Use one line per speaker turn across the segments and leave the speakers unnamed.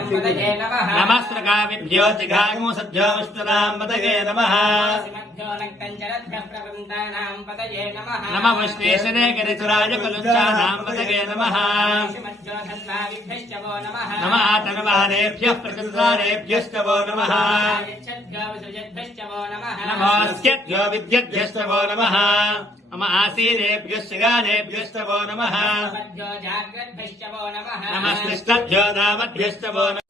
नमस्त्रकाविभ्यो जिघागमसद्भ्यो विष्णुनां पतये नमः नम
विश्वेश्वरे
गिरिसुराय कलुच्छानां पतये नमः नम
आतर्वारेभ्यः प्रचुरारेभ्यश्च वो नमः नमस्कृत्यो विद्युद्भ्यस्तवो
नमः।
मम आसीनेभ्यश्च
गानेभ्यस्तवो
नमः। नमस्कृष्टभ्यो नामभ्यस्तवो नमः।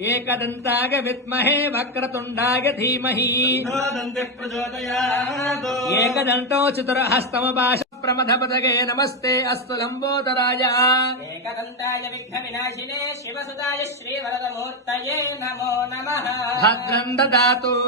ఏకదంతాగ విద్మహే వక్రతుండాగ ధీమహి. ఏకదంతో చతురహస్తమ భాష ప్రమథపదగే నమస్తే అస్సు లంబోదరాయ.
ఏకదంతాయ
విఘ్న వినాశినే
శివసుయ
శ్రీవరదమూర్తయే నమో
నమ. భద్రం దాతు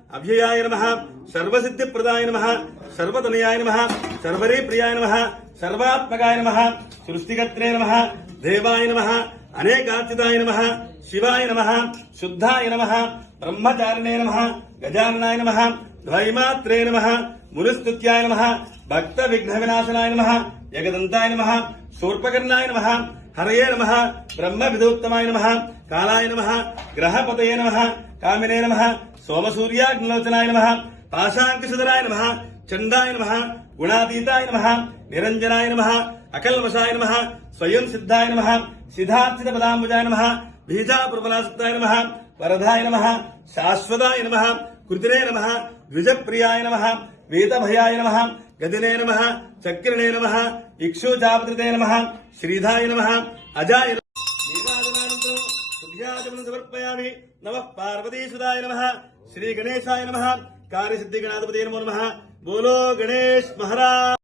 అవ్యయాయ నమ సర్వసిద్ధిప్రదాయ నమ సర్వతనయాయ నమ సర్వరీ ప్రియాయ నమ సర్వాత్మకాయ నమ సృష్టికర్త్రే నమ దేవాయ నమ అనేకాచితాయ నమ శివాయ నమ శుద్ధాయ నమ బ్రహ్మచారిణే నమ గజాననాయ నమ ద్వైమాత్రే నమ మునిస్తుత్యాయ నమ భక్త విఘ్న వినాశనాయ నమ జగదంతాయ నమ శూర్పకర్ణాయ నమ హరయే నమ. బ్రహ్మ విదోత్తమాయ నమ. కాలాయ నమ. గ్రహపతయే నమ. కామినే నమ. సోమసూర్యాగ్నిలోచనాయ నమ. పాశాంకుశుధరాయ నమ. చండాయ నమ. గుణాతీతాయ నమ. నిరంజనాయ నమ. అకల్మషాయ నమ. స్వయం సిద్ధాయ నమ. సిద్ధార్థిత పదాంబుజాయ నమ. బీజాపురబలాసుక్తాయ నమ. వరదాయ నమ. శాశ్వతాయ నమ. కృతిరే నమ. ద్విజప్రియాయ నమ. వేదభయాయ నమ. గదినే నమ చక్రిణే నమ ఇక్షుజాపత్రితే నమ శ్రీధాయ నమ అజాయ సమర్పయామి. నమ పార్వతీసుదాయ నమ శ్రీ గణేశాయ నమ కార్యసిద్ధి గణాధిపతి నమో నమ. బోలో గణేష్ మహారాజ్.